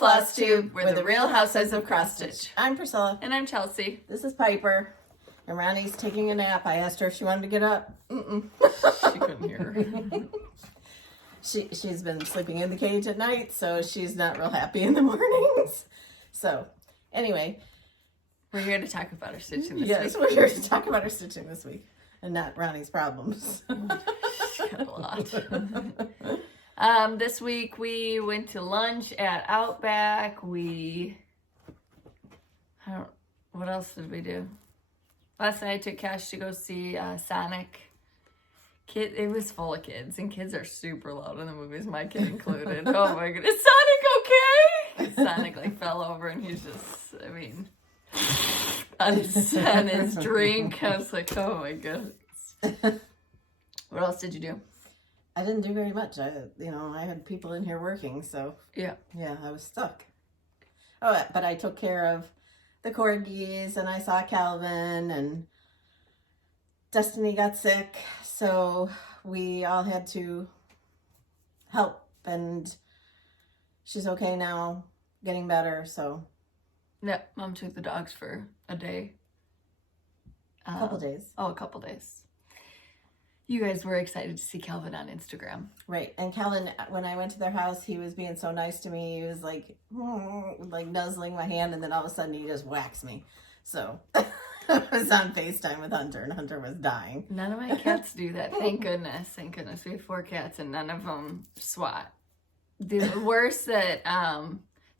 Flosstube, we're the real housewives of cross stitch. I'm Priscilla. And I'm Chelsea. This is Piper. And Ronnie's taking a nap. I asked her if she wanted to get up. She couldn't hear. She's been sleeping in the cage at night, so she's not real happy in the mornings. So, anyway. We're here to talk about our stitching this week. Yes, we're here to talk about our stitching this week. And not Ronnie's problems. She's got a lot. This week we went to lunch at Outback. What else did we do? Last night I took Cash to go see Sonic. It was full of kids, and kids are super loud in the movies, my kid included. Oh my goodness, is Sonic okay? Sonic like fell over, and he's just, on his drink. I was like, oh my goodness. What else did you do? I didn't do very much. I had people in here working, so yeah, I was stuck. Oh, but I took care of the corgis, and I saw Calvin, and Destiny got sick, so we all had to help, and she's okay now, getting better, so. Yeah, Mom took the dogs for a day. A couple days. Oh, a couple days. You guys were excited to see Calvin on Instagram. Right. And Calvin, when I went to their house, he was being so nice to me. He was like nuzzling my hand, and then all of a sudden he just whacks me. So I was on FaceTime with Hunter, and Hunter was dying. None of my cats do that. Thank goodness. Thank goodness. We have 4 cats, and none of them swat. The worst that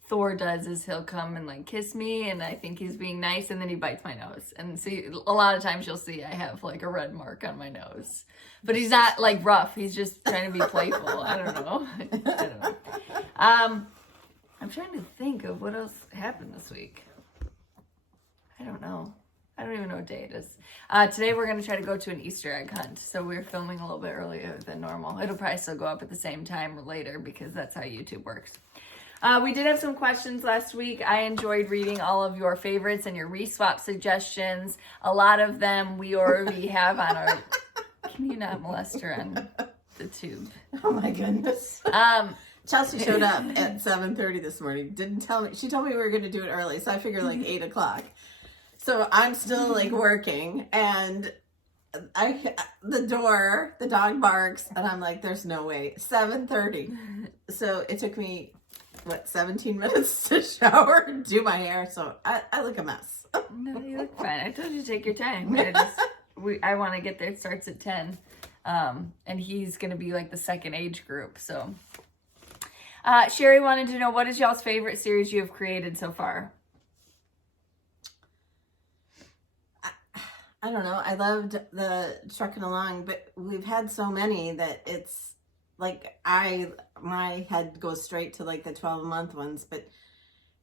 Thor does is he'll come and like kiss me, and I think he's being nice, and then he bites my nose. And see, a lot of times you'll see I have like a red mark on my nose, but he's not like rough. He's just trying to be playful. I don't know. I'm trying to think of what else happened this week. I don't know. I don't even know what day it is. Today we're going to try to go to an Easter egg hunt. So we're filming a little bit earlier than normal. It'll probably still go up at the same time or later because that's how YouTube works. We did have some questions last week. I enjoyed reading all of your favorites and your re-swap suggestions. A lot of them we already have on our... Can you not molest her on the tube? Oh my goodness. Chelsea showed up at 7:30 this morning. Didn't tell me. She told me we were going to do it early, so I figured like 8 o'clock. So I'm still like working, and the dog barks, and I'm like, there's no way. 7:30. So it took me... 17 minutes to shower and do my hair, so I look a mess. No, you look fine. I told you to take your time. I want to get there. It starts at 10, and he's going to be like the second age group, so. Sherry wanted to know, what is y'all's favorite series you have created so far? I don't know. I loved the Trucking Along, but we've had so many that it's like my head goes straight to like the 12-month ones. But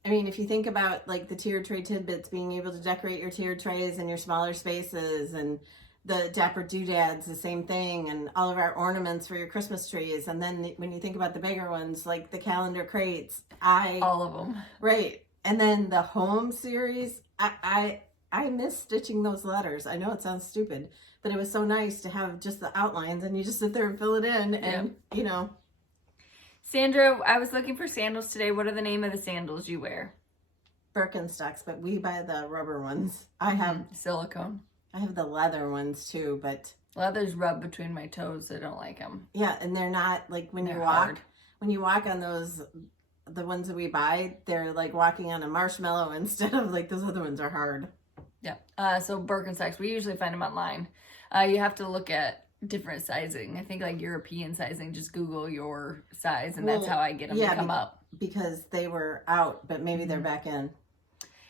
I mean, if you think about like the tiered tray tidbits, being able to decorate your tiered trays in your smaller spaces, and the Dapper Doodads, the same thing, and all of our ornaments for your Christmas trees. And then when you think about the bigger ones, like the calendar crates, all of them. Right. And then the home series, I miss stitching those letters. I know it sounds stupid, but it was so nice to have just the outlines, and you just sit there and fill it in, and Sandra, I was looking for sandals today. What are the name of the sandals you wear? Birkenstocks, but we buy the rubber ones. I have silicone. I have the leather ones too, but leathers rub between my toes. I don't like them. Yeah, and they're not like when you walk on those, the ones that we buy, they're like walking on a marshmallow instead of like those other ones are hard. Yeah. So Birkenstocks, we usually find them online. You have to look at different sizing. I think like European sizing, just Google your size, and that's how I get them to come up. Because they were out, but maybe they're back in.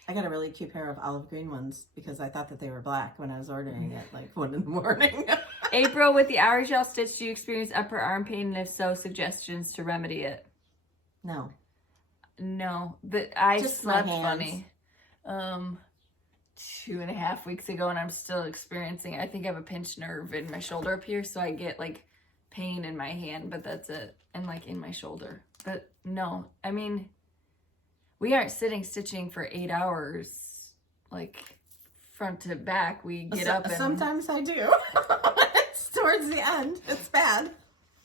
I got a really cute pair of olive green ones because I thought that they were black when I was ordering it like 1 a.m. April, with the hours y'all stitch, do you experience upper arm pain? And if so, suggestions to remedy it? No. I slept funny. 2.5 weeks ago, and I'm still experiencing, I think I have a pinched nerve in my shoulder up here, so I get like pain in my hand, but that's it, and like in my shoulder. But no, I mean, we aren't stitching for 8 hours like front to back. We get up and sometimes I do. It's towards the end. It's bad.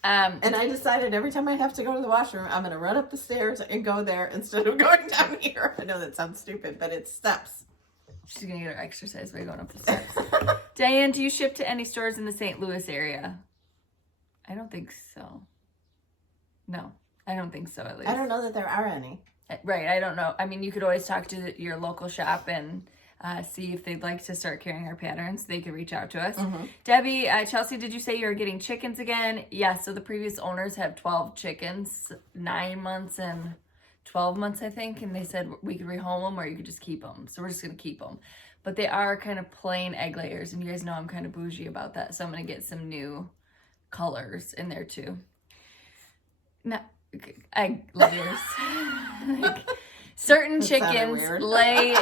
And I decided every time I have to go to the washroom, I'm going to run up the stairs and go there instead of going down here. I know that sounds stupid, but it's steps. She's going to get her exercise by going up the steps. Diane, do you ship to any stores in the St. Louis area? I don't think so. No, I don't think so, at least. I don't know that there are any. Right, I don't know. I mean, you could always talk to your local shop and see if they'd like to start carrying our patterns. They could reach out to us. Mm-hmm. Debbie, Chelsea, did you say you're getting chickens again? Yes, so the previous owners have 12 chickens, 9 months and 12 months, I think. And they said we could rehome them or you could just keep them. So we're just going to keep them. But they are kind of plain egg layers. And you guys know I'm kind of bougie about that. So I'm going to get some new colors in there too. No, egg layers. Like, certain chickens lay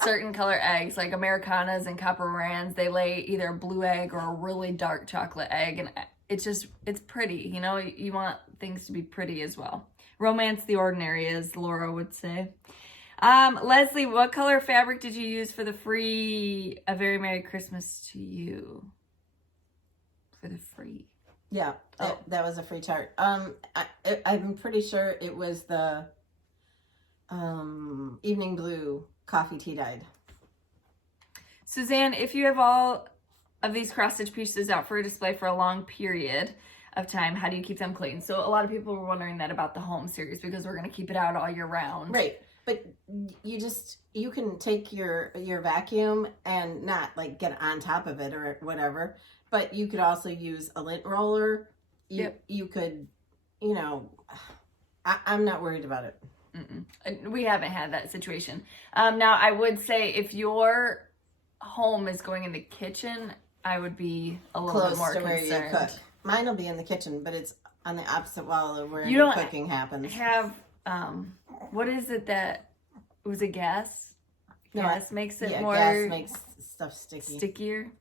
certain color eggs, like Americanas and Copper Morans. They lay either a blue egg or a really dark chocolate egg, and it's pretty. You know, you want things to be pretty as well. Romance the ordinary, as Laura would say. Leslie, what color fabric did you use for the free A Very Merry Christmas to You? For the free. Yeah, that was a free chart. I'm pretty sure it was the evening blue coffee tea dyed. Suzanne, if you have all of these cross stitch pieces out for a display for a long period of time, how do you keep them clean? So a lot of people were wondering that about the home series because we're going to keep it out all year round. Right. But you can take your vacuum and not like get on top of it or whatever, but you could also use a lint roller. You could, you know, I'm not worried about it. We haven't had that situation. Now, I would say if your home is going in the kitchen, I would be a little bit more concerned. Where you cook. Mine will be in the kitchen, but it's on the opposite wall of where the cooking happens. Have what is it that was it gas? Gas makes it more. Gas makes stuff stickier.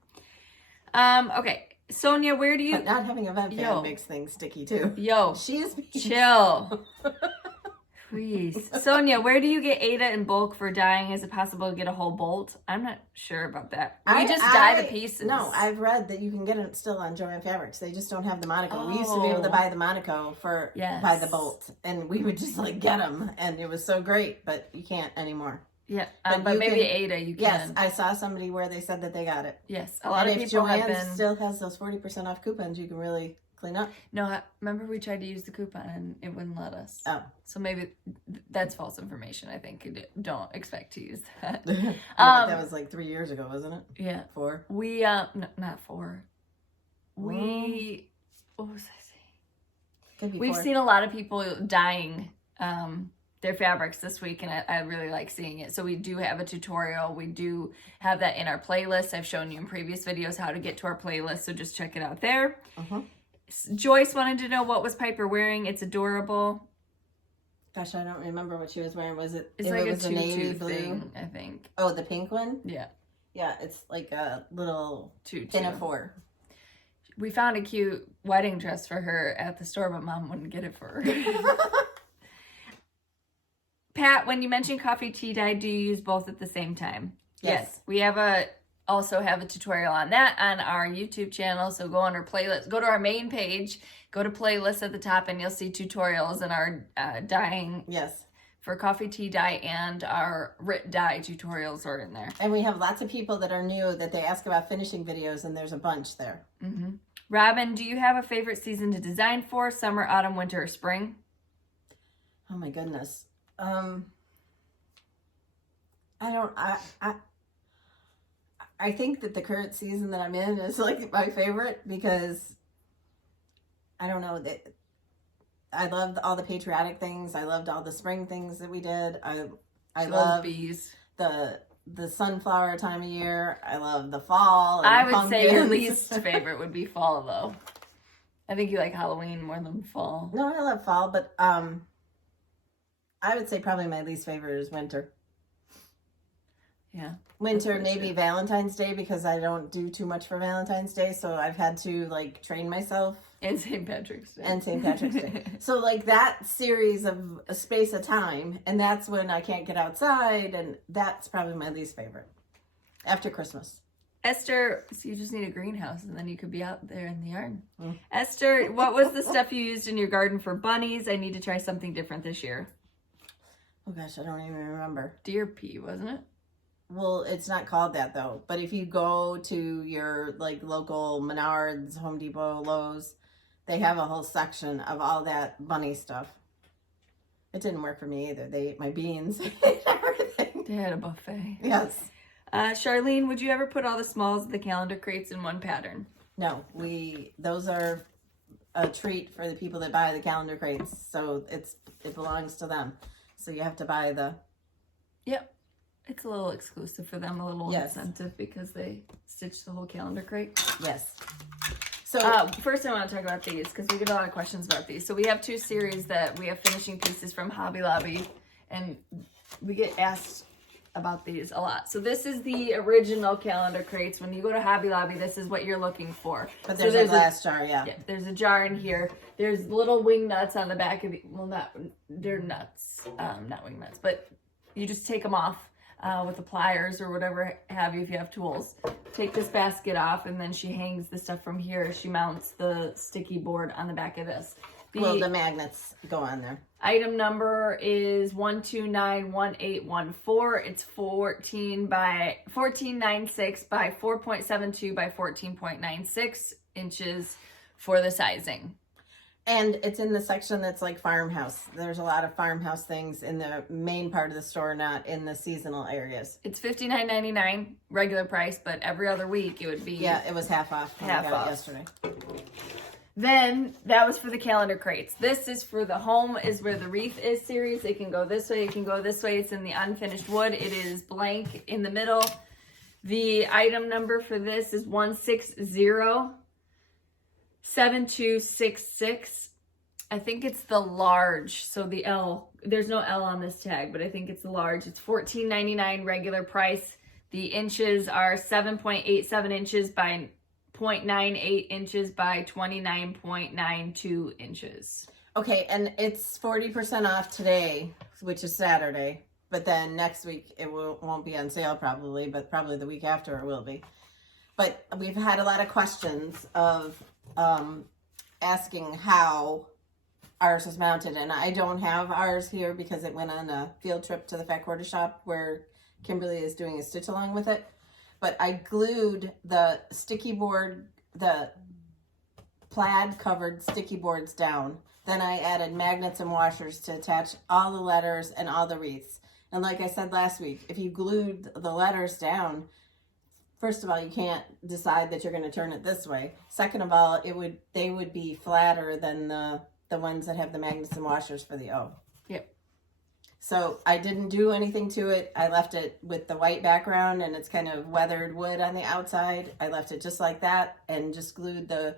Okay. Sonia, where do you... But not having a vent fan makes things sticky too. She's chill. Please. Sonia, where do you get Ada in bulk for dyeing? Is it possible to get a whole bolt? I'm not sure about that. We just dye the pieces. No, I've read that you can get it still on Joann Fabrics. They just don't have the Monaco. We used to be able to buy the Monaco by the bolt. And we would just like get them. And it was so great, but you can't anymore. Yeah, but maybe Ada you can. Yes, I saw somebody where they said that they got it. Yes, a lot of people have been. Still has those 40% off coupons, you can really clean up. No, remember we tried to use the coupon and it wouldn't let us. Oh. So maybe that's false information. I think don't expect to use that. That was like 3 years ago, wasn't it? Yeah. 4? We, not 4. What was I saying? Could be We've 4. seen a lot of people dyeing their fabrics this week, and I really like seeing it. So we do have a tutorial. We do have that in our playlist. I've shown you in previous videos how to get to our playlist, so just check it out there. Joyce wanted to know what was Piper wearing. It's adorable. Gosh, I don't remember what she was wearing. Was it? It's like a navy blue thing, I think. Oh, the pink one? Yeah. Yeah, it's like a little pinafore. We found a cute wedding dress for her at the store, but Mom wouldn't get it for her. Pat, when you mention coffee tea dye, do you use both at the same time? Yes. We also have a tutorial on that on our YouTube channel. So go on our playlist, go to our main page, go to playlist at the top, and you'll see tutorials and our dyeing. Yes. For coffee tea dye and our RIT dye tutorials are in there. And we have lots of people that are new that they ask about finishing videos, and there's a bunch there. Robin, do you have a favorite season to design for? Summer, autumn, winter, or spring? Oh my goodness. I think that the current season that I'm in is like my favorite because I don't know that I loved all the patriotic things. I loved all the spring things that we did. I love bees. The sunflower time of year. I love the fall. And I would say your least favorite would be fall though. I think you like Halloween more than fall. No, I love fall, but I would say probably my least favorite is winter. Yeah. Winter, maybe Valentine's Day because I don't do too much for Valentine's Day, so I've had to like train myself. And St. Patrick's Day. And St. Patrick's Day. So like that series of a space of time, and that's when I can't get outside, and that's probably my least favorite. After Christmas. Esther, so you just need a greenhouse and then you could be out there in the yard. Mm. Esther, what was the stuff you used in your garden for bunnies? I need to try something different this year. Oh gosh, I don't even remember. Deer pea, wasn't it? Well, it's not called that though. But if you go to your like local Menards, Home Depot, Lowe's, they have a whole section of all that bunny stuff. It didn't work for me either. They ate my beans, they ate everything. They had a buffet. Yes. Charlene, would you ever put all the smalls of the calendar crates in one pattern? No, those are a treat for the people that buy the calendar crates. So it belongs to them. So you have to buy the... Yep. It's a little exclusive for them, a little Yes. incentive because they stitched the whole calendar crate. Yes. So first I want to talk about these because we get a lot of questions about these. So we have 2 series that we have finishing pieces from Hobby Lobby, and we get asked about these a lot. So this is the original calendar crates. When you go to Hobby Lobby, this is what you're looking for. but there's a glass jar, yeah. Yeah, there's a jar in here. There's little wing nuts on the back of the, well, they're nuts, not wing nuts, but you just take them off with the pliers or whatever have you if you have tools. Take this basket off, and then she hangs the stuff from here. She mounts the sticky board on the back of this. The magnets go on there. Item number is 1291814. It's 1496 by 4.72 by 14.96 inches for the sizing. And it's in the section that's like farmhouse. There's a lot of farmhouse things in the main part of the store, not in the seasonal areas. It's $59.99 regular price, but every other week it would be... Yeah, it was half off when I got off it yesterday. Then that was for the calendar crates. This is for the home is where the Wreath is series. It can go this way, it can go this way. It's in the unfinished wood. It is blank in the middle. The item number for this is 1607266. I think it's the large. So the L, there's no L on this tag, but I think it's the large. It's $14.99 regular price. The inches are 7.87 inches by 0.98 inches by 29.92 inches. Okay, and it's 40% off today, which is Saturday. But then next week it won't be on sale probably, but probably the week after it will be. But we've had a lot of questions of asking how ours is mounted. And I don't have ours here because it went on a field trip to the Fat Quarter Shop where Kimberly is doing a stitch along with it. But I glued the sticky board, the plaid covered sticky boards down. Then I added magnets and washers to attach all the letters and all the wreaths. And like I said last week, if you glued the letters down, first of all, you can't decide that you're going to turn it this way. Second of all, they would be flatter than the ones that have the magnets and washers for the O. Yep. So I didn't do anything to it. I left it with the white background and it's kind of weathered wood on the outside. I left it just like that and just glued the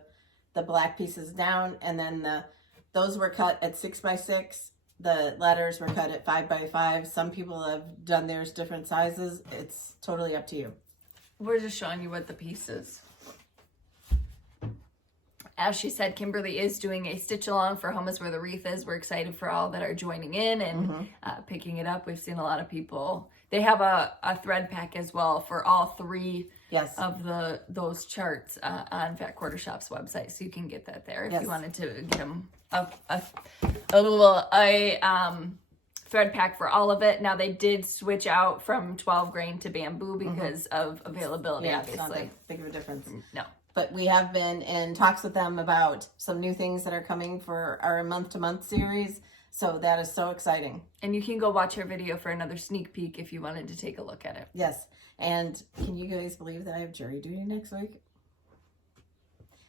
black pieces down. And then those were cut at 6x6. The letters were cut at 5x5. Some people have done theirs different sizes. It's totally up to you. We're just showing you what the piece is. As she said, Kimberly is doing a stitch along for Home is Where the Wreath Is. We're excited for all that are joining in and picking it up. We've seen a lot of people. They have a thread pack as well for all 3 of those charts on Fat Quarter Shop's website. So you can get that there if you wanted to get them a thread pack for all of it. Now they did switch out from 12 grain to bamboo because of availability, obviously. It's not that big of a difference. No. But we have been in talks with them about some new things that are coming for our month-to-month series. So that is so exciting. And you can go watch her video for another sneak peek if you wanted to take a look at it. Yes. And can you guys believe that I have jury duty next week?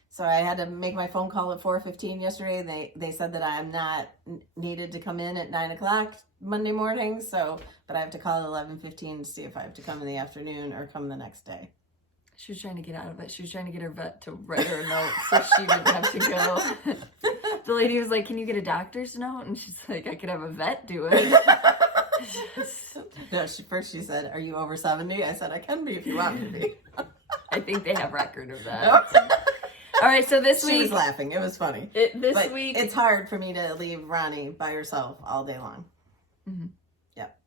So I had to make my phone call at 4:15 yesterday. They said that I'm not needed to come in at 9 o'clock Monday morning. But I have to call at 11:15 to see if I have to come in the afternoon or come the next day. She was trying to get out of it. She was trying to get her vet to write her a note so she didn't have to go. The lady was like, "Can you get a doctor's note?" And she's like, "I could have a vet do it." No, first she said, "Are you over 70?" I said, "I can be if you want me to be." I think they have record of that. All right, so this week... She was laughing. It was funny. This week... It's hard for me to leave Ronnie by herself all day long. Mm-hmm. Yep.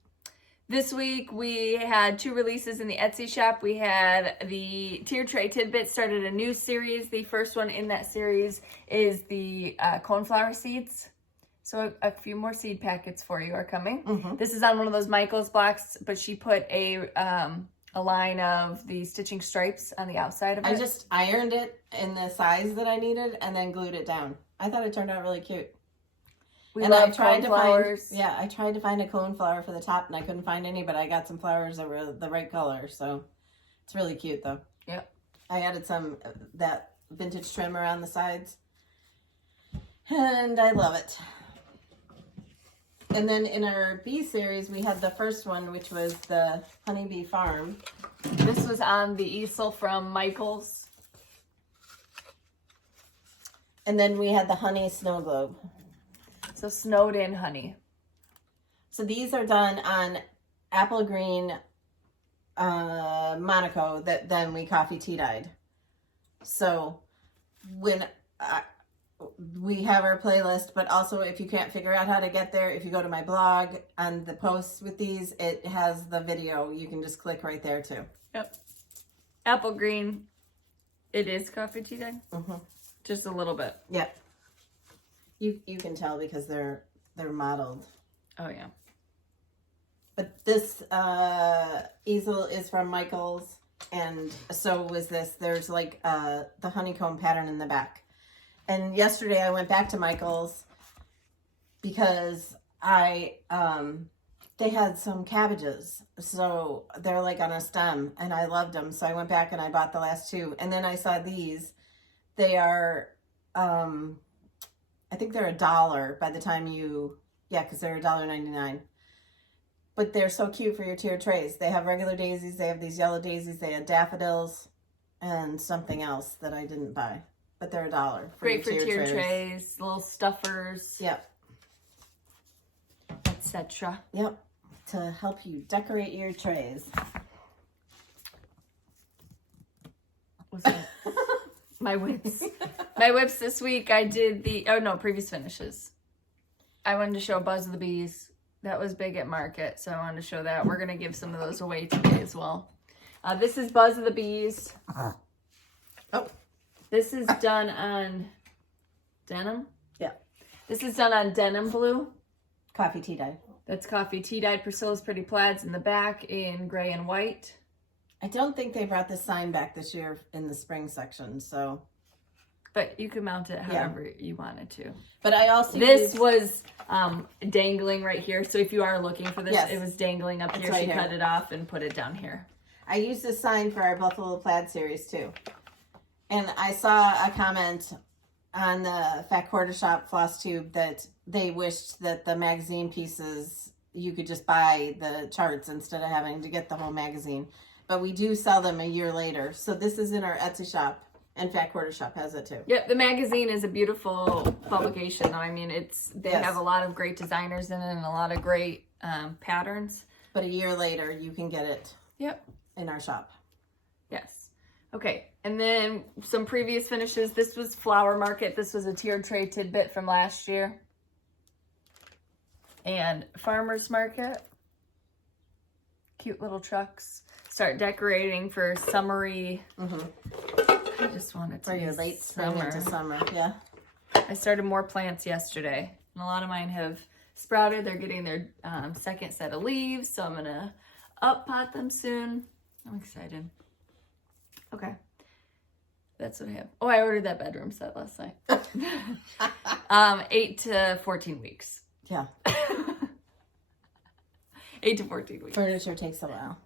This week we had 2 releases in the Etsy shop. We had the Tier Tray Tidbit started a new series. The first one in that series is the Coneflower Seeds. So a few more seed packets for you are coming. Mm-hmm. This is on one of those Michaels blocks, but she put a line of the stitching stripes on the outside of it. I just ironed it in the size that I needed and then glued it down. I thought it turned out really cute. We and love I tried coneflowers. I tried to find a coneflower for the top and I couldn't find any, but I got some flowers that were the right color. So it's really cute though. Yep. I added some that vintage trim around the sides and I love it. And then in our bee series, we had the first one, which was the Honeybee Farm. This was on the easel from Michaels. And then we had the Honey Snow Globe. So snowed in honey. So these are done on apple green Monaco that then we coffee tea dyed. So when we have our playlist, but also if you can't figure out how to get there, if you go to my blog and the posts with these, it has the video. You can just click right there too. Yep. Apple green. It is coffee tea dyed. Mm-hmm. Just a little bit. Yep. You can tell because they're modeled. Oh yeah. But this easel is from Michaels, and so was this. There's like the honeycomb pattern in the back. And yesterday I went back to Michaels because they had some cabbages. So they're like on a stem and I loved them. So I went back and I bought the last 2. And then I saw these. They are, I think they're $1 by the time because they're $1.99. But they're so cute for your tier trays. They have regular daisies. They have these yellow daisies. They have daffodils and something else that I didn't buy. But they're $1 for Great for your tier trays, little stuffers. Yep. Etc. Yep. To help you decorate your trays. What's that? My whips. My whips this week, I did previous finishes. I wanted to show Buzz of the Bees. That was big at market, so I wanted to show that. We're going to give some of those away today as well. This is Buzz of the Bees. Oh. This is done on denim. Yeah. This is done on denim blue. Coffee tea dye. That's coffee tea dyed. Priscilla's Pretty Plaids in the back in gray and white. I don't think they brought this sign back this year in the spring section, so. But you could mount it however you wanted to. But I also This was dangling right here. So if you are looking for this, Yes. it was dangling up here. Right She here. cut it off and put it down here. I used this sign for our Buffalo Plaid series too. And I saw a comment on the Fat Quarter Shop Flosstube that they wished that the magazine pieces, you could just buy the charts instead of having to get the whole magazine. But we do sell them a year later. So this is in our Etsy shop, and Fat Quarter Shop has it too. Yep, the magazine is a beautiful publication. I mean, they Yes. have a lot of great designers in it and a lot of great patterns. But a year later, you can get it Yep. in our shop. Yes. Okay, and then some previous finishes. This was Flower Market. This was a tiered tray tidbit from last year. And Farmer's Market. Cute little trucks. Start decorating for summery. Mm-hmm. I just wanted to For your be late spring summer. into summer, yeah. I started more plants yesterday. And a lot of mine have sprouted. They're getting their second set of leaves. So I'm going to up pot them soon. I'm excited. Okay. That's what I have. Oh, I ordered that bedroom set last night. 8 to 14 weeks. Yeah. 8 to 14 weeks. Furniture takes a while.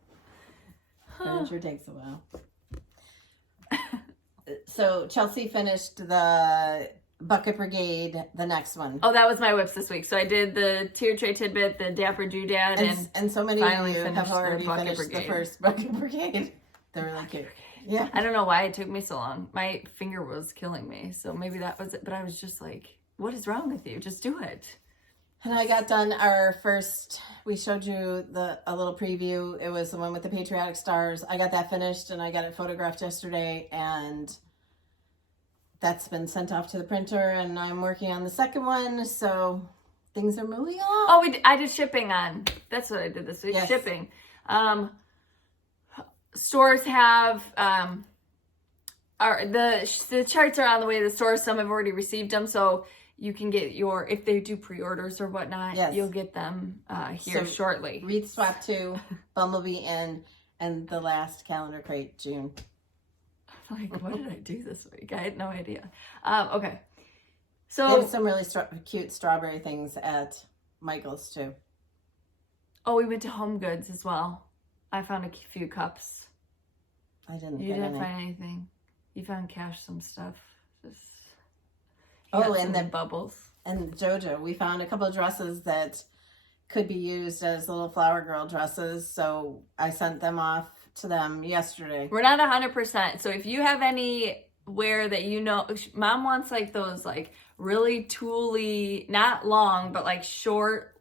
Furniture takes a while. So Chelsea finished the Bucket Brigade, the next one. Oh, that was my whips this week. So I did the Tier Tray Tidbit, the Dapper Doodad, And so many of finally you finished have the already Bucket finished Brigade. the first Bucket Brigade. They're really cute. Yeah. I don't know why it took me so long. My finger was killing me. So maybe that was it. But I was just like, what is wrong with you? Just do it. And I got done our first, we showed you a little preview. It was the one with the patriotic stars. I got that finished and I got it photographed yesterday, and that's been sent off to the printer, and I'm working on the second one. So things are moving along. Oh, I did shipping on. That's what I did this week. Yes. Shipping. Stores have the charts are on the way to the stores. Some have already received them, so you can get if they do pre-orders or whatnot, yes. You'll get them here shortly. Wreath Swap 2, Bumblebee in, and the last calendar crate, June. Like, what did I do this week? I had no idea. Okay. So they have some really cute strawberry things at Michael's too. Oh, we went to Home Goods as well. I found a few cups. I didn't. You didn't find anything. You found Cash some stuff. And then bubbles. And JoJo, we found a couple of dresses that could be used as little flower girl dresses. So I sent them off to them yesterday. We're not 100%. So if you have any wear that Mom wants like those like really tooly, not long, but like short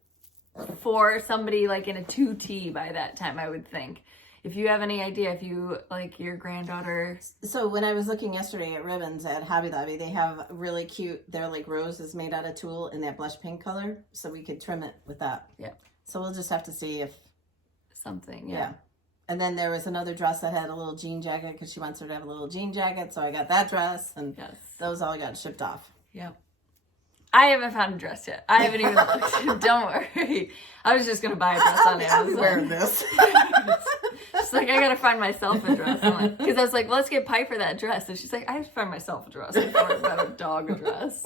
for somebody like in a 2T by that time, I would think. If you have any idea, if you like your granddaughter. So when I was looking yesterday at ribbons at Hobby Lobby, they have really cute, they're like roses made out of tulle in that blush pink color. So we could trim it with that. Yeah. So we'll just have to see if. Something, yeah. And then there was another dress that had a little jean jacket because she wants her to have a little jean jacket. So I got that dress and those all got shipped off. Yeah. I haven't found a dress yet. I haven't even looked. Don't worry. I was just going to buy a dress on Amazon. I'll be wearing this. She's like, I got to find myself a dress. Because I was like, well, let's get Piper that dress. And she's like, I have to find myself a dress before I buy a dog a dress.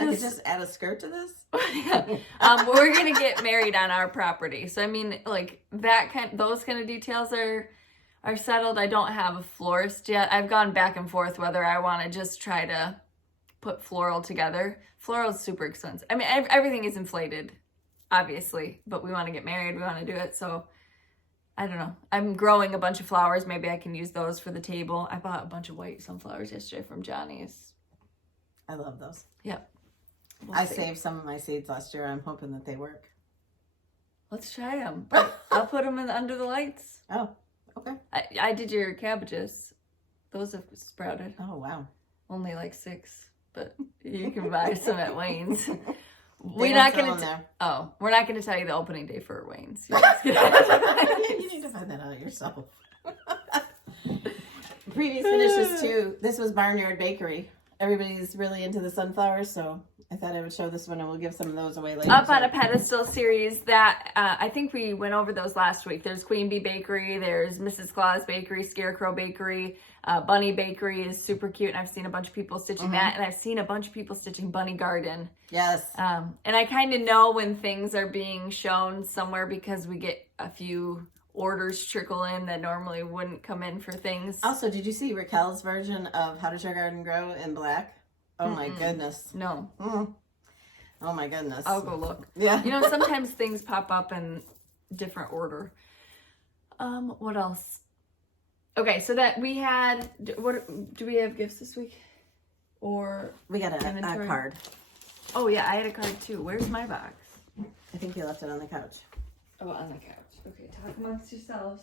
I could just add a skirt to this. We're going to get married on our property. So, I mean, like those kind of details are settled. I don't have a florist yet. I've gone back and forth whether I want to just try to put floral together. Floral is super expensive. I mean, everything is inflated, obviously, but we want to get married. We want to do it. So I don't know. I'm growing a bunch of flowers. Maybe I can use those for the table. I bought a bunch of white sunflowers yesterday from Johnny's. I love those. Yep. I saved some of my seeds last year. I'm hoping that they work. Let's try them. I'll put them under the lights. Oh, okay. I did your cabbages. Those have sprouted. Oh, wow. Only like 6. But you can buy some at Wayne's. We're not going to. We're not going to tell you the opening day for Wayne's. You need to find that out yourself. Previous finishes too. This was Barnyard Bakery. Everybody's really into the sunflowers, so I thought I would show this one, and we'll give some of those away later. Up on a Pedestal Series that I think we went over those last week. There's Queen Bee Bakery, there's Mrs. Claus Bakery, Scarecrow Bakery, Bunny Bakery is super cute, and I've seen a bunch of people stitching that, and I've seen a bunch of people stitching Bunny Garden. Yes. And I kind of know when things are being shown somewhere because we get a few orders trickle in that normally wouldn't come in for things. Also, did you see Raquel's version of How Does Your Garden Grow in black? Oh my goodness. No. Oh my goodness. I'll go look. Yeah. Sometimes things pop up in different order. What else? Okay, so that we had, do we have gifts this week? Or we got a card. Oh yeah, I had a card too. Where's my box? I think you left it on the couch. Oh, on the couch. Okay, talk amongst yourselves.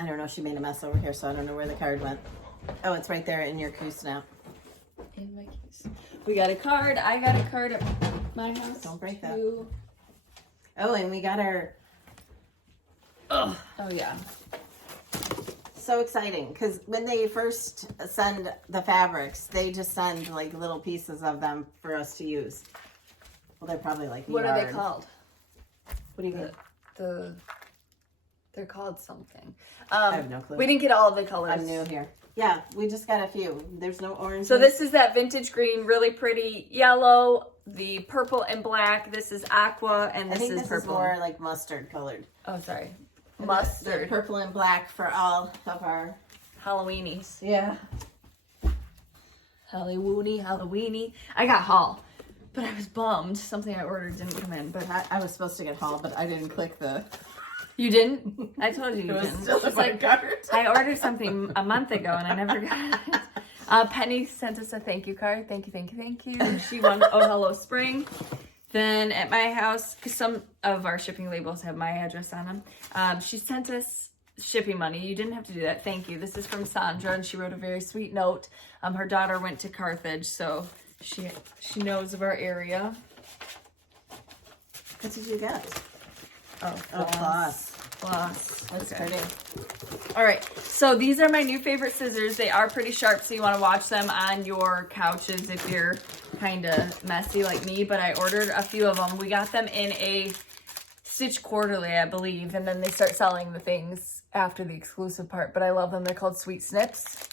I don't know. She made a mess over here, so I don't know where the card went. Oh, it's right there in your case now. In my case. We got a card. I got a card at my house. Don't break that. Oh, and we got our... Oh yeah. So exciting, because when they first send the fabrics, they just send like little pieces of them for us to use. Well, they're probably like What are they called? What do you mean? They're called something. I have no clue. We didn't get all of the colors. I'm new here. Yeah, we just got a few. There's no orange. So this is that vintage green, really pretty yellow, the purple and black. This is aqua, and this is purple. Is more like mustard colored. Oh, sorry. And Mustard. the purple and black for all of our Halloweenies. Yeah. Halloweeny. I got haul, but I was bummed. Something I ordered didn't come in. But I was supposed to get haul, but I didn't click the... You didn't? I told you it didn't. Still like, I ordered something a month ago and I never got it. Penny sent us a thank you card. Thank you. She won Oh Hello Spring. Then at my house, because some of our shipping labels have my address on them, she sent us shipping money. You didn't have to do that. Thank you. This is from Sandra, and she wrote a very sweet note. Her daughter went to Carthage, so she knows of our area. What did you get? Oh, Floss. Floss. That's Okay. pretty. All right, so these are my new favorite scissors. They are pretty sharp, so you want to watch them on your couches if you're kind of messy like me, but I ordered a few of them. We got them in a Stitch Quarterly, I believe, and then they start selling the things after the exclusive part, but I love them. They're called Sweet Snips.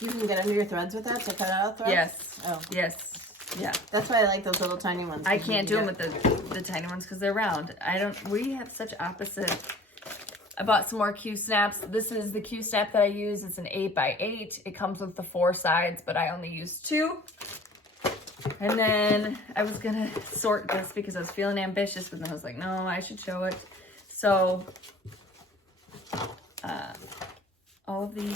You can get under your threads with that to cut out threads? Yes. Oh. Yes. Yeah. That's why I like those little tiny ones. I can't do them with the tiny ones because they're round. We have such opposite. I bought some more Q snaps. This is the Q snap that I use. It's an 8x8. It comes with the 4 sides, but I only use 2. And then I was gonna sort this because I was feeling ambitious, but then I was like, no, I should show it. So all of these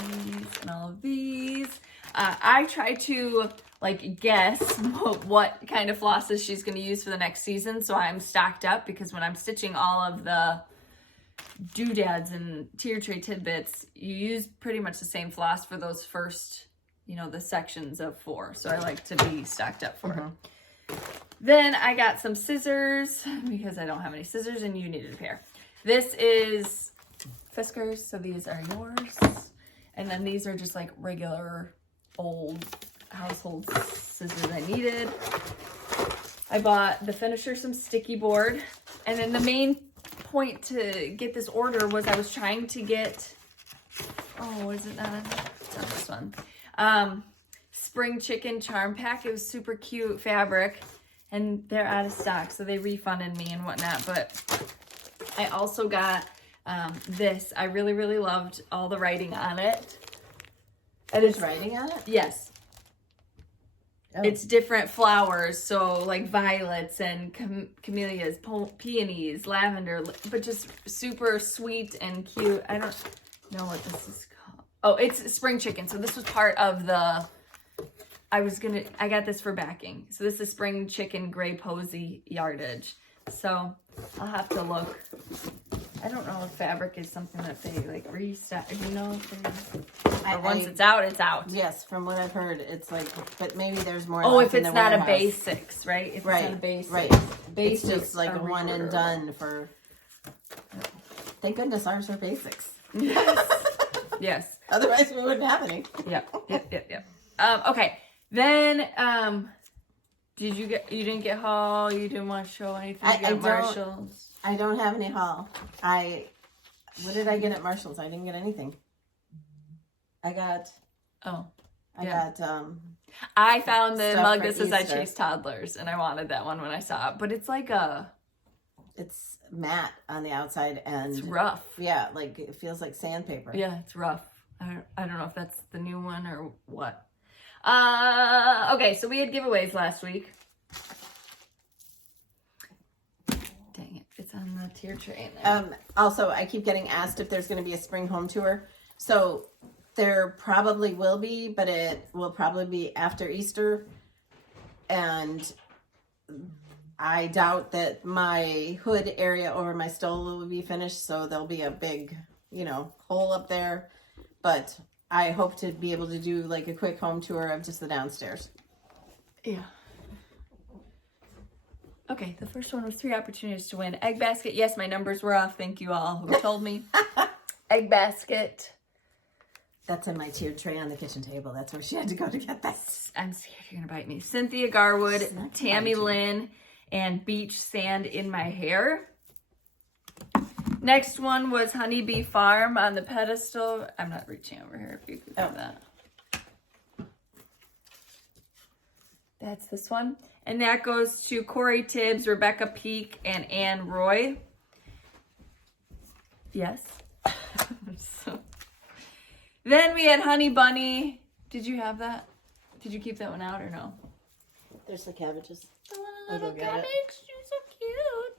and all of these. I try to like guess what kind of flosses she's going to use for the next season, so I'm stocked up, because when I'm stitching all of the doodads and tier tray tidbits, you use pretty much the same floss for those first, the sections of 4, so I like to be stocked up for it. Then I got some scissors because I don't have any scissors and you needed a pair. This is Fiskars, so these are yours, and then these are just like regular old household scissors I needed. I bought the finisher some sticky board, and then the main point to get this order was I was trying to get, is it not? It's not this one. Spring Chicken Charm Pack. It was super cute fabric, and they're out of stock, so they refunded me and whatnot. But I also got this. I really, really loved all the writing on it. There's writing on it? Yes. Oh. It's different flowers, so like violets and camellias, peonies, lavender, but just super sweet and cute. I don't know what this is called. Oh, it's Spring Chicken. So this was part of the, I got this for backing. So this is Spring Chicken Gray Posy yardage. So I'll have to look. I don't know if fabric is something that they like restock. Once it's out, it's out. Yes, from what I've heard, it's like, but maybe there's more. Oh, if it's not a basics, right? If it's not a basics, right. Basics it's just like a one and done for. Thank goodness ours are basics. Yes. Yes. Otherwise, we wouldn't have any. Yep. Okay. Then, you didn't get haul? You didn't want to show anything? You got Marshalls? I don't have any haul. What did I get at Marshalls? I didn't get anything. I got I found the mug that says I Easter. chase toddlers, and I wanted that one when I saw it, but it's like it's matte on the outside and it's rough. Yeah, like it feels like sandpaper. Yeah, it's rough. I don't know if that's the new one or what. Okay, so we had giveaways last week. Dang it, it's on the tier tray in there. Also, I keep getting asked if there's going to be a spring home tour. So there probably will be, but it will probably be after Easter. And I doubt that my hood area over my stove will be finished. So there'll be a big, hole up there. But I hope to be able to do like a quick home tour of just the downstairs. Yeah. Okay, the first one was 3 opportunities to win. Egg basket. Yes, my numbers were off. Thank you all who told me. Egg basket. That's in my tiered tray on the kitchen table. That's where she had to go to get that. I'm scared you're going to bite me. Cynthia Garwood, Tammy Lynn, and Beach Sand in My Hair. Next one was Honeybee Farm on the pedestal. I'm not reaching over here if you could do that. That's this one. And that goes to Corey Tibbs, Rebecca Peak, and Ann Roy. Yes. Then we had Honey Bunny. Did you have that? Did you keep that one out or no? There's the cabbages. Oh, little cabbage. You're so cute.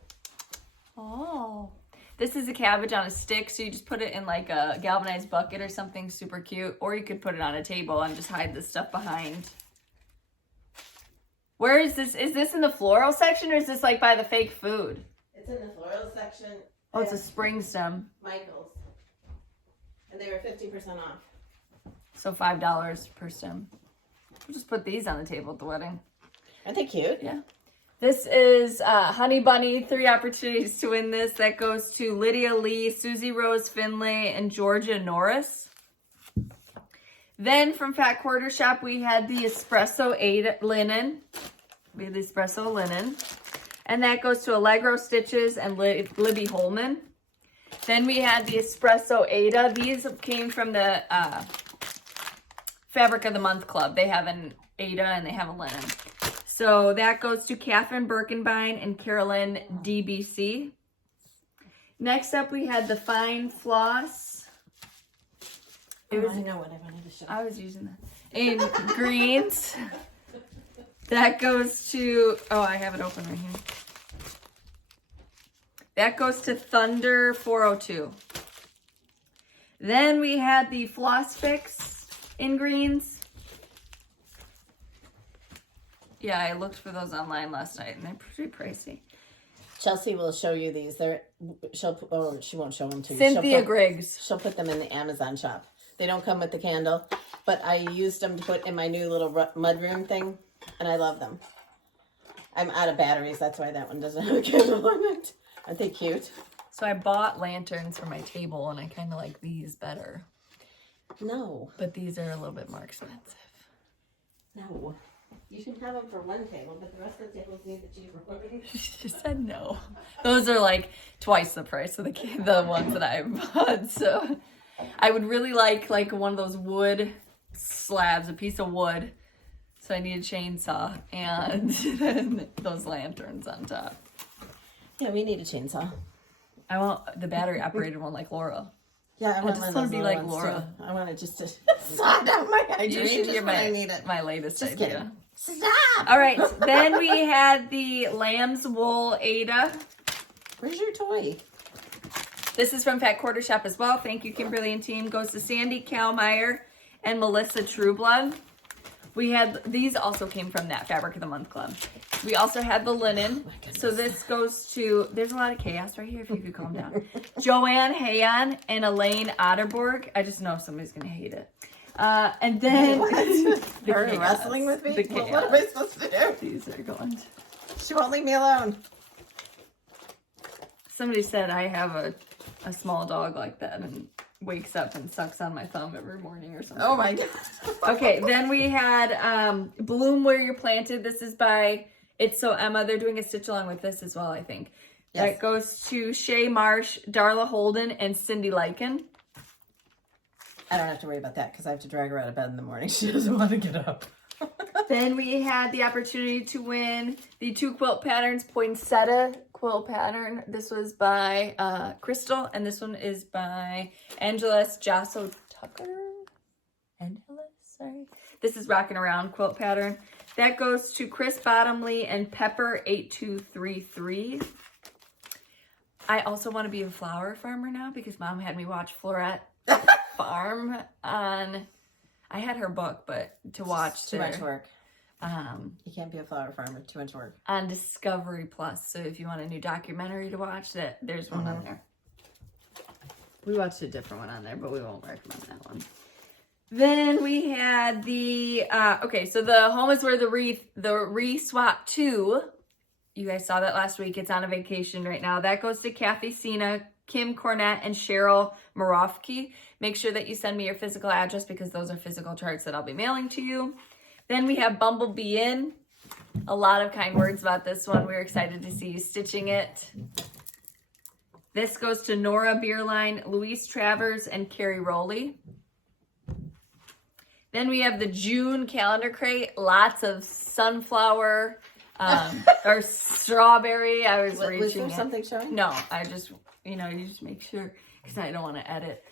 Oh. This is a cabbage on a stick, so you just put it in like a galvanized bucket or something super cute. Or you could put it on a table and just hide the stuff behind. Where is this? Is this in the floral section or is this like by the fake food? It's in the floral section. Oh, it's a spring stem. Michael's. And they were 50% off. So $5 per stem. We'll just put these on the table at the wedding. Aren't they cute? Yeah. This is Honey Bunny. 3 opportunities to win this. That goes to Lydia Lee, Susie Rose Finlay, and Georgia Norris. Then from Fat Quarter Shop, we had the Espresso 8 linen. We had the Espresso linen. And that goes to Allegro Stitches and Libby Holman. Then we had the Espresso Ada. These came from the Fabric of the Month Club. They have an Ada and they have a linen. So that goes to Catherine Birkenbein and Carolyn DBC. Next up, we had the Fine Floss. I know what I wanted to show. I was using that. In greens. That goes to, oh, I have it open right here. That goes to Thunder 402. Then we had the Floss Fix in greens. Yeah, I looked for those online last night and they're pretty pricey. Chelsea will show you these. She won't show them to you. Cynthia Griggs. She'll put them in the Amazon shop. They don't come with the candle, but I used them to put in my new little mudroom thing, and I love them. I'm out of batteries. That's why that one doesn't have a candle on it. Aren't they cute? So I bought lanterns for my table, and I kind of like these better. No. But these are a little bit more expensive. No. You can have them for one table, but the rest of the tables need the cheaper ones. She said no. Those are like twice the price of the ones that I bought. So I would really like one of those wood slabs, a piece of wood. So I need a chainsaw and then those lanterns on top. Yeah, we need a chainsaw. I want the battery operated one like Laura. Yeah, I just want to be like Laura. Too. I want it just to slide down my hydration. My latest just idea. Kidding. Stop! All right, then we had the Lamb's Wool Ada. Where's your toy? This is from Fat Quarter Shop as well. Thank you, Kimberly and team. Goes to Sandy Kalmeyer and Melissa Trueblood. We had, these also came from that Fabric of the Month Club. We also had the linen. So this goes to, there's a lot of chaos right here if you could calm down. Joanne Hayan and Elaine Otterborg. I just know somebody's going to hate it. And then... Are you wrestling with me? Well, what am I supposed to do? These are going. She won't leave me alone. Somebody said I have a small dog like that and wakes up and sucks on my thumb every morning or something. Oh my God. Okay, then we had Bloom Where You're Planted. This is by It's So Emma. They're doing a stitch along with this as well, I think. Yes. That goes to Shay Marsh, Darla Holden, and Cindy Lycan. I don't have to worry about that because I have to drag her out of bed in the morning. She doesn't want to get up. Then we had the opportunity to win the 2 quilt patterns, Poinsettia quilt pattern. This was by Crystal, and this one is by Angeles Jasso Tucker. Angeles, sorry. This is Rockin' Around quilt pattern. That goes to Chris Bottomley and Pepper8233. I also want to be a flower farmer now because Mom had me watch Florette Farm on... I had her book, but to watch too much work. You can't be a flower farmer. Too much work. On Discovery Plus. So if you want a new documentary to watch, there's one on there. We watched a different one on there, but we won't recommend that one. Then we had the okay. So the Home is Where the Re-Swap 2. You guys saw that last week. It's on a vacation right now. That goes to Kathy Cena, Kim Cornett, and Cheryl Morofsky. Make sure that you send me your physical address because those are physical charts that I'll be mailing to you. Then we have Bumblebee In. A lot of kind words about this one. We're excited to see you stitching it. This goes to Nora Beerline, Louise Travers, and Carrie Rowley. Then we have the June calendar crate. Lots of sunflower or strawberry. I was reaching Was there something showing? No, I just, you just make sure because I don't want to edit.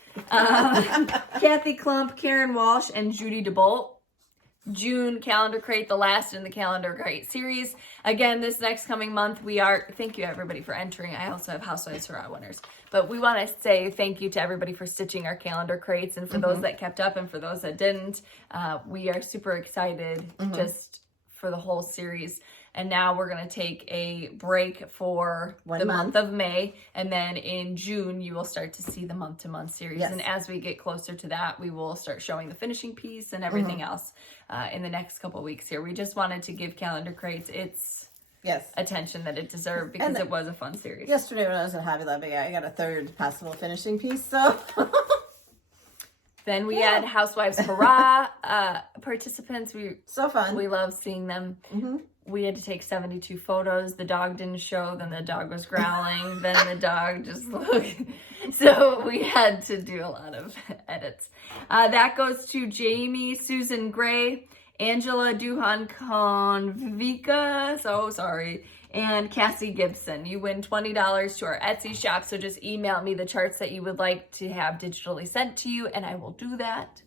Kathy Klump, Karen Walsh, and Judy DeBolt. June calendar crate, the last in the calendar crate series. Again, this next coming month, thank you everybody for entering. I also have Housewives for our winners. But we want to say thank you to everybody for stitching our calendar crates. And for those that kept up and for those that didn't, we are super excited just for the whole series. And now we're going to take a break for the month of May. And then in June, you will start to see the month-to-month series. Yes. And as we get closer to that, we will start showing the finishing piece and everything else in the next couple weeks here. We just wanted to give Calendar Crates its attention that it deserved because it was a fun series. Yesterday when I was at Hobby Lobby, I got a third possible finishing piece, so... Then we had Housewives Hurrah participants. So fun. We love seeing them. We had to take 72 photos. The dog didn't show. Then the dog was growling. Then the dog just looked. So we had to do a lot of edits. That goes to Jamie, Susan Gray, Angela Duhan Convica. So sorry. And Cassie Gibson. You win $20 to our Etsy shop, so just email me the charts that you would like to have digitally sent to you, and I will do that.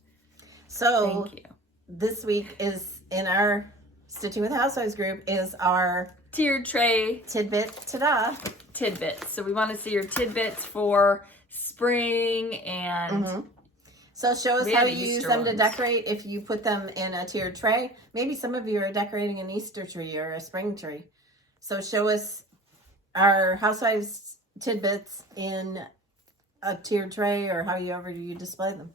So thank you. This week is in our Stitching with Housewives group is our tiered tray tidbit ta-da tidbits. So we want to see your tidbits for spring and so show us how you use them to decorate. If you put them in a tiered tray, maybe some of you are decorating an Easter tree or a spring tree. So show us our Housewives tidbits in a tiered tray or however you display them.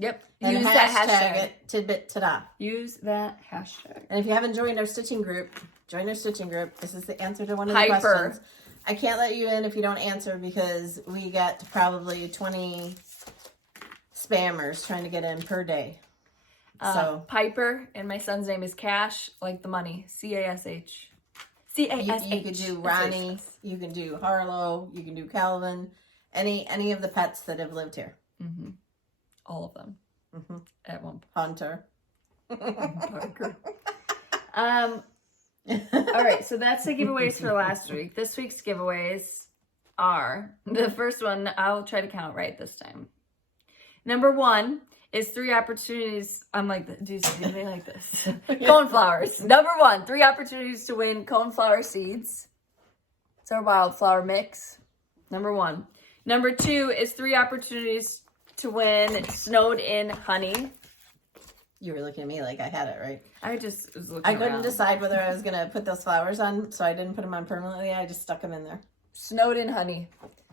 Yep. And use that hashtag tidbit ta-da. Use that hashtag. And if you haven't joined our stitching group, join our stitching group. This is the answer to one of the questions. I can't let you in if you don't answer because we got probably 20 spammers trying to get in per day. So Piper, and my son's name is Cash, like the money. C-A-S-H. C-A-S-H. You could do Ronnie, you can do Harlow, you can do Calvin, any of the pets that have lived here. All of them. At one point. Hunter. Parker. All right, so that's the giveaways for last week. This week's giveaways are, the first one, I'll try to count right this time. Number 1 is 3 opportunities. I'm like, do something like this. Coneflowers. Number 1, 3 opportunities to win Coneflower Seeds. It's our wildflower mix. Number 1. Number 2 is 3 opportunities to win Snowed In Honey. You were looking at me like I had it, right? I just was looking I couldn't decide whether I was going to put those flowers on, so I didn't put them on permanently. I just stuck them in there. Snowed In Honey.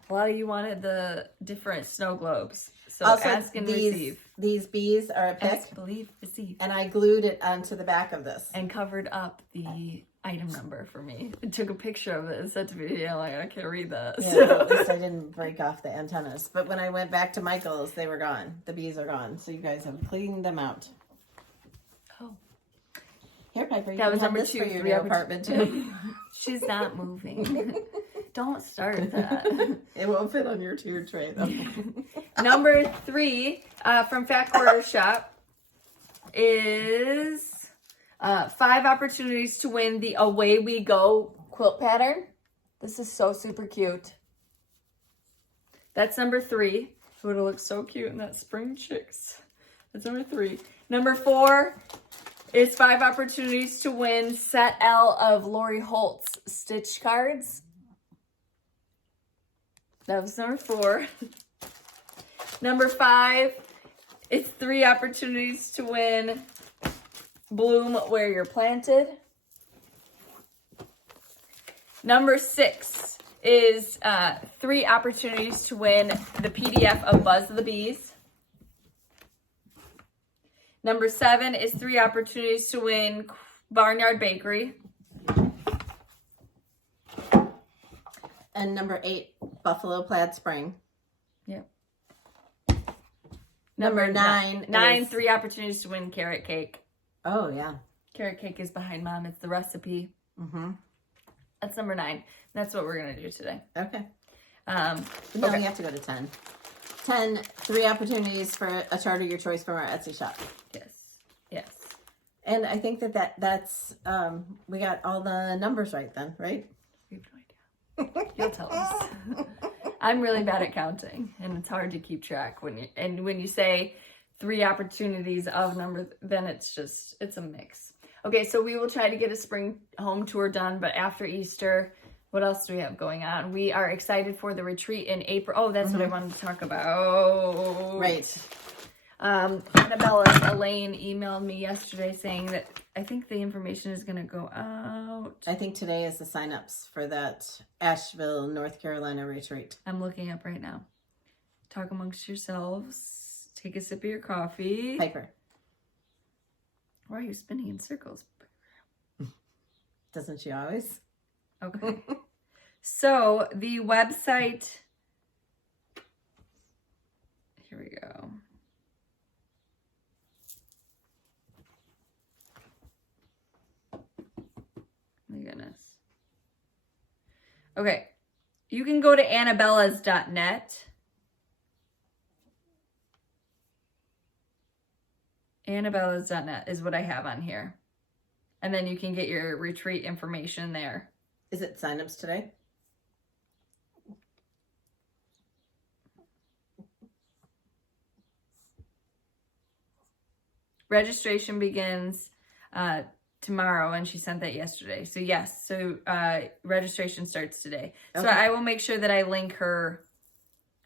A lot of you wanted the different snow globes. So also, ask and receive. These bees are a pick. Ask, believe, receive. And I glued it onto the back of this. And covered up the item number for me. I took a picture of it and sent to me. Yeah, like, I can't read that. Yeah, so. At least I didn't break off the antennas. But when I went back to Michael's, they were gone. The bees are gone. So you guys have cleaned them out. Oh. Here, Piper, you that was number 2 2 for your new apartment, too. She's not moving. Don't start that. It won't fit on your tiered tray, though. Number 3 from Fat Quarter Shop is 5 opportunities to win the Away We Go quilt pattern. This is so super cute. That's number 3. It would have looked so cute in that Spring Chicks. That's number 3. Number 4 is 5 opportunities to win set L of Lori Holt's stitch cards. That was number 4. Number 5, it's 3 opportunities to win Bloom Where You're Planted. Number 6 is 3 opportunities to win the PDF of Buzz the Bees. Number 7 is 3 opportunities to win Barnyard Bakery. And number 8, Buffalo Plaid Spring. Yep. Number 9 is 3 opportunities to win Carrot Cake. Oh, yeah. Carrot Cake is behind Mom. It's the recipe. That's number 9. That's what we're going to do today. Okay. No, we have to go to 10. 10, 3 opportunities for a chart of your choice from our Etsy shop. Yes. And I think that's, we got all the numbers right then, right? We have no idea. You'll tell us. I'm really bad at counting, and it's hard to keep track when you say 3 opportunities of numbers, then it's a mix. Okay, so we will try to get a spring home tour done, but after Easter, what else do we have going on? We are excited for the retreat in April. Oh, that's what I wanted to talk about. Right. Annabella's Ellyn emailed me yesterday saying that I think the information is going to go out. I think today is the sign-ups for that Asheville, North Carolina retreat. I'm looking up right now. Talk amongst yourselves. Take a sip of your coffee. Piper. Why are you spinning in circles? Doesn't she always? Okay. So the website, here we go. My goodness. Okay. You can go to annabellas.net. Annabellas.net is what I have on here. And then you can get your retreat information there. Is it sign-ups today? Registration begins tomorrow, and she sent that yesterday. So yes, so registration starts today. Okay. So I will make sure that I link her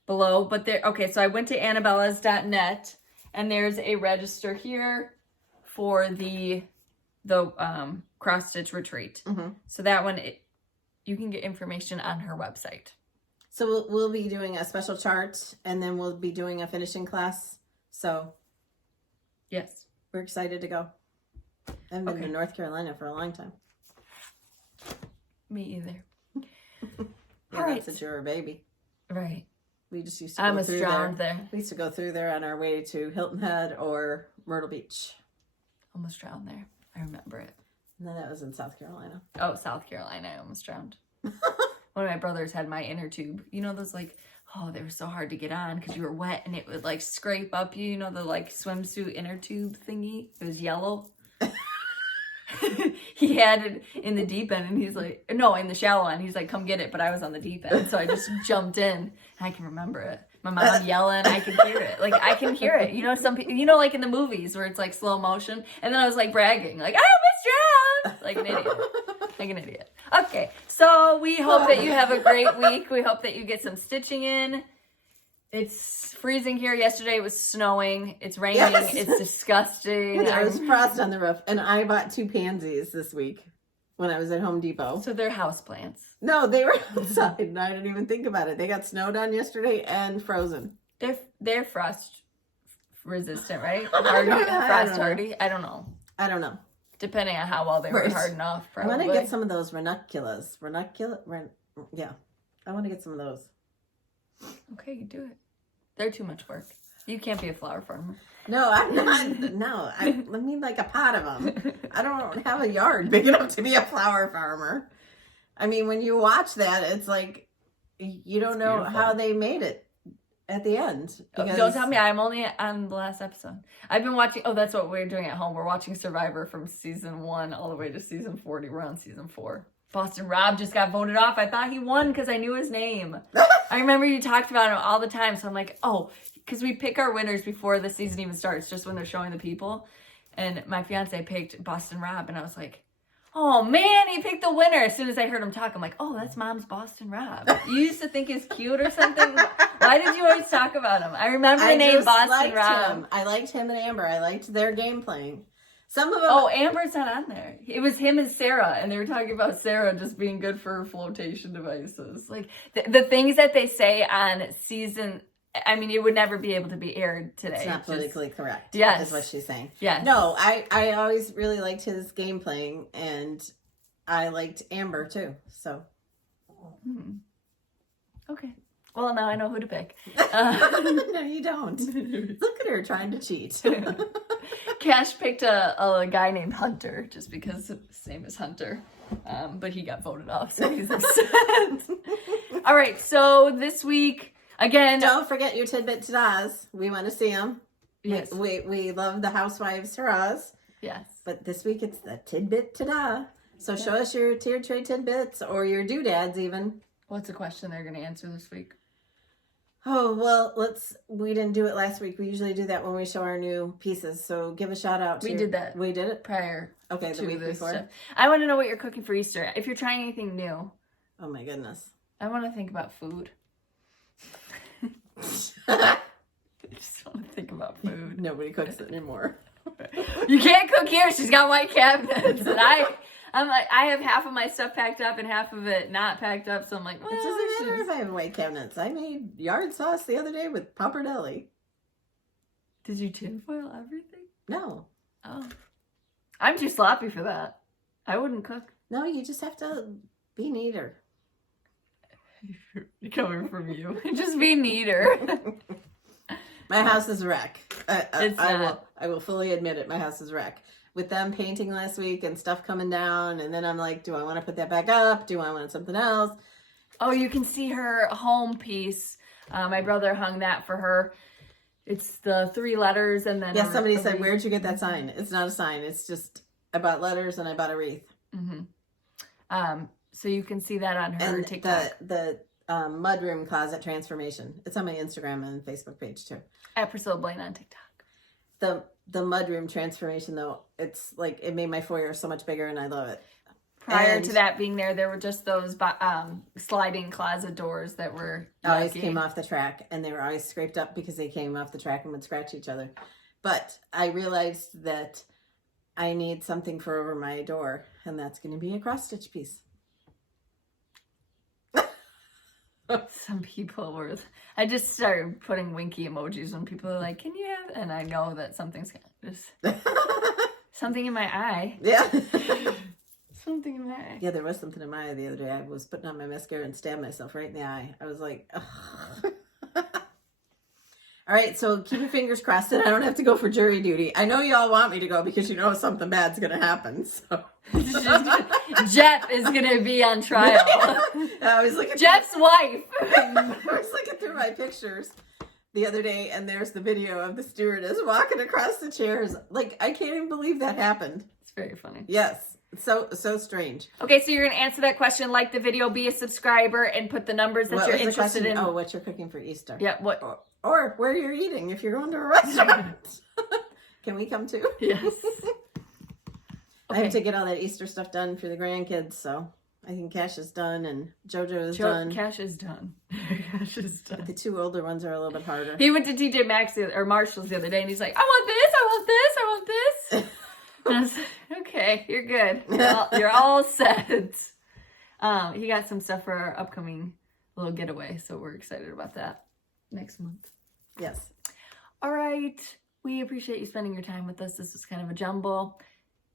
below. But there, okay, so I went to annabellas.net, and there's a register here for the cross stitch retreat. Mm-hmm. So that one, you can get information on her website. So we'll be doing a special chart, and then we'll be doing a finishing class. So yes, we're excited to go. I haven't been to North Carolina for a long time. Me either. Yeah, right. Since you were a baby. Right. We just used to go through drowned there. We used to go through there on our way to Hilton Head or Myrtle Beach. Almost drowned there. I remember it. No, that was in South Carolina. Oh, South Carolina. I almost drowned. One of my brothers had my inner tube. You know those like, oh, they were so hard to get on because you were wet and it would like scrape up you. You know the like swimsuit inner tube thingy? It was yellow. He had it in the deep end and he's like, no, in the shallow end. He's like, come get it. But I was on the deep end. So I just jumped in and I can remember it. My mom yelling, I can hear it. Like, I can hear it. You know, some people, you know, like in the movies where it's like slow motion. And then I was like bragging, like, I almost drowned. Like an idiot. Like an idiot. Okay. So we hope that you have a great week. We hope that you get some stitching in. It's freezing here. Yesterday it was snowing. It's raining. Yes. It's disgusting. There was frost on the roof. And I bought 2 pansies this week when I was at Home Depot. So they're houseplants. No, they were outside. And I didn't even think about it. They got snowed on yesterday and frozen. They're frost resistant, right? Frost hardy? I don't know. I don't know. Depending on how well they were hardened off, probably. I want to get some of those ranunculus. Yeah. I want to get some of those. Okay, you do it. They're too much work. You can't be a flower farmer. No, I'm not. No, I mean like a pot of them. I don't have a yard big enough to be a flower farmer. I mean, when you watch that, it's like you don't know how they made it at the end. Because... Don't tell me. I'm only on the last episode. I've been watching. Oh, that's what we're doing at home. We're watching Survivor from season 1 all the way to season 40. We're on season 4. Boston Rob just got voted off. I thought he won because I knew his name. I remember you talked about him all the time. So I'm like, oh, because we pick our winners before the season even starts, just when they're showing the people. And my fiance picked Boston Rob. And I was like, oh, man, he picked the winner. As soon as I heard him talk, I'm like, oh, that's Mom's Boston Rob. You used to think he's cute or something? Why did you always talk about him? I remember the name Boston Rob. I liked him and Amber. I liked their game playing. Some of them. Oh, Amber's not on there. It was him and Sarah, and they were talking about Sarah just being good for flotation devices. Like the things that they say on season. I mean, it would never be able to be aired today. It's not politically correct. Yes, is what she's saying. Yes. No, I always really liked his game playing, and I liked Amber too. So. Okay. Well, now I know who to pick. No, you don't. Look at her trying to cheat. Cash picked a guy named Hunter just because his name is Hunter. But he got voted off, so he's upset. All right, so this week, again... Don't forget your Tidbit ta-das. We want to see them. Yes. We love the Housewives hurrahs. Yes. But this week it's the Tidbit ta-da. So show us your tiered tray tidbits or your doodads even. What's the question they're going to answer this week? Oh, well, we didn't do it last week. We usually do that when we show our new pieces. So give a shout out to We did that. We did it? Prior. Okay, the week before. Stuff. I want to know what you're cooking for Easter. If you're trying anything new. Oh my goodness. I want to think about food. I just want to think about food. Nobody cooks anymore. You can't cook here. She's got white cabinets. And I'm like, I have half of my stuff packed up and half of it not packed up. So I'm like, well, it doesn't matter if I have white cabinets. I made yard sauce the other day with pappardelle. Did you tinfoil everything? No. Oh. I'm too sloppy for that. I wouldn't cook. No, you just have to be neater. Coming from you. Just be neater. My house is a wreck. It's not. I will fully admit it. My house is a wreck. With them painting last week and stuff coming down, and then I'm like, do I want to put that back up? Do I want something else? Oh, you can see her home piece. My brother hung that for her. It's the 3 letters and then... Yeah, somebody said, where'd you get that sign? It's not a sign. It's just I bought letters and I bought a wreath. Mm-hmm. So you can see that on her and TikTok. The mudroom closet transformation. It's on my Instagram and Facebook page too. At Priscilla Blaine on TikTok. The mudroom transformation though, it's like it made my foyer so much bigger and I love it. Prior to that being there were just those sliding closet doors that were always came off the track, and they were always scraped up because they came off the track and would scratch each other. But I realized that I need something for over my door, and that's going to be a cross stitch piece. Some people were... I just started putting winky emojis when people are like, can you have... And I know that something's just... something in my eye. Yeah. Something in my eye. Yeah, there was something in my eye the other day. I was putting on my mascara and stabbed myself right in the eye. I was like, ugh. All right, so keep your fingers crossed that I don't have to go for jury duty. I know y'all want me to go because you know something bad's going to happen. So. Jeff is going to be on trial. I was looking Jeff's wife. I was looking through my pictures the other day, and there's the video of the stewardess walking across the chairs. Like, I can't even believe that happened. It's very funny. Yes. So strange. Okay, so you're going to answer that question, like the video, be a subscriber, and put the numbers that you're interested in. Oh, what you're cooking for Easter. Yeah, what? Or where you're eating if you're going to a restaurant. Can we come too? Yes. Okay. I have to get all that Easter stuff done for the grandkids, so I think Cash is done and JoJo is done. Cash is done. Cash is done. The 2 older ones are a little bit harder. He went to TJ Maxx or Marshall's the other day, and he's like, I want this, I want this, I want this. And I was like, okay, you're good. You're all set. He got some stuff for our upcoming little getaway, so we're excited about that next month. Yes. All right. We appreciate you spending your time with us. This was kind of a jumble.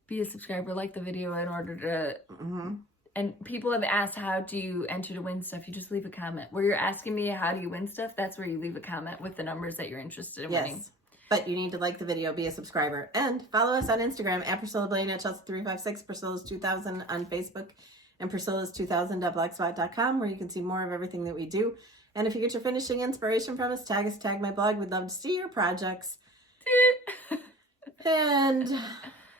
Be a subscriber, like the video in order to... Mm-hmm. And people have asked, how do you enter to win stuff? You just leave a comment. Where you're asking me, how do you win stuff? That's where you leave a comment with the numbers that you're interested in winning. Yes. But you need to like the video, be a subscriber, and follow us on Instagram at Priscilla Blaine at Chelsea356, Priscilla's 2000 on Facebook, and Priscilla's 2000.blogspot.com, where you can see more of everything that we do. And if you get your finishing inspiration from us, tag us, tag my blog. We'd love to see your projects. And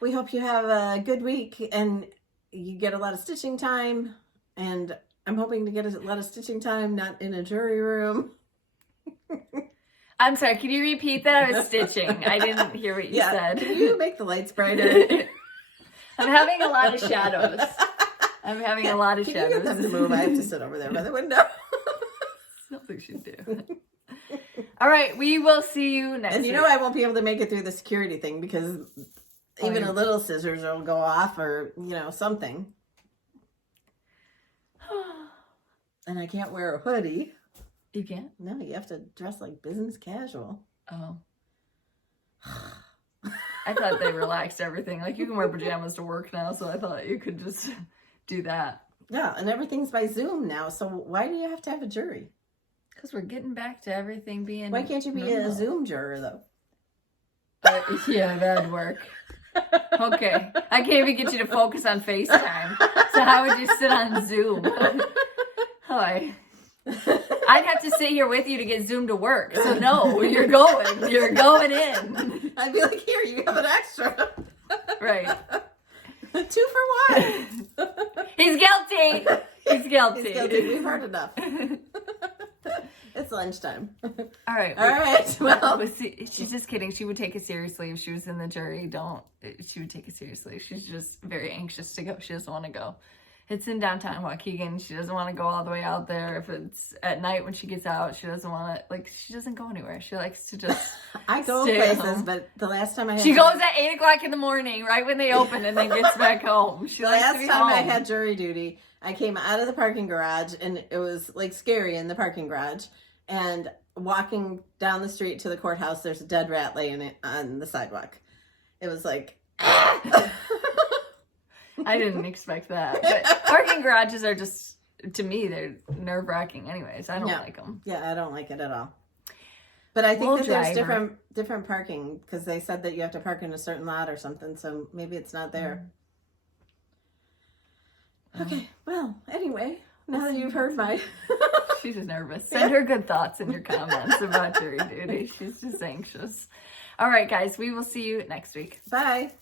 we hope you have a good week and you get a lot of stitching time. And I'm hoping to get a lot of stitching time, not in a jury room. I'm sorry, can you repeat that? I was stitching. I didn't hear what you said. Can you make the lights brighter? I'm having a lot of shadows. I'm having a lot of shadows. Can you get them to move? I have to sit over there by the window. Something she'd do. All right, we will see you next week. And I won't be able to make it through the security thing because even a little scissors will go off or, something. And I can't wear a hoodie. You can't? No, you have to dress like business casual. Oh. I thought they relaxed everything. Like, you can wear pajamas to work now, so I thought you could just do that. Yeah, and everything's by Zoom now, so why do you have to have a jury? Because we're getting back to everything being Why can't you be a Zoom juror, though? Yeah, that'd work. Okay. I can't even get you to focus on FaceTime. So how would you sit on Zoom? Hi. I'd have to sit here with you to get Zoom to work. So no, you're going. You're going in. I'd be like, here, you have an extra. Right. 2 for 1. He's guilty. He's guilty. He's guilty. We've heard enough. It's lunchtime. All right. Well, she's just kidding. She would take it seriously if she was in the jury. She would take it seriously. She's just very anxious to go. She doesn't want to go. It's in downtown Waukegan. She doesn't want to go all the way out there. If it's at night when she gets out, she doesn't want to, like, she doesn't go anywhere. She likes to just I go stay at places, home. but the last time I had She goes at 8 o'clock in the morning, right when they open, and then gets back home. She the likes to last be time home. I had jury duty, I came out of the parking garage, and it was like scary in the parking garage. And walking down the street to the courthouse, there's a dead rat laying on the sidewalk. It was like, I didn't expect that. But parking garages are just, to me, they're nerve-wracking anyways. I don't like them. Yeah, I don't like it at all. But I think We'll that there's drive different parking, because they said that you have to park in a certain lot or something, so maybe it's not there. Okay, well, anyway, now that you've heard my... She's nervous. Send her good thoughts in your comments about jury duty. She's just anxious. All right, guys, we will see you next week. Bye.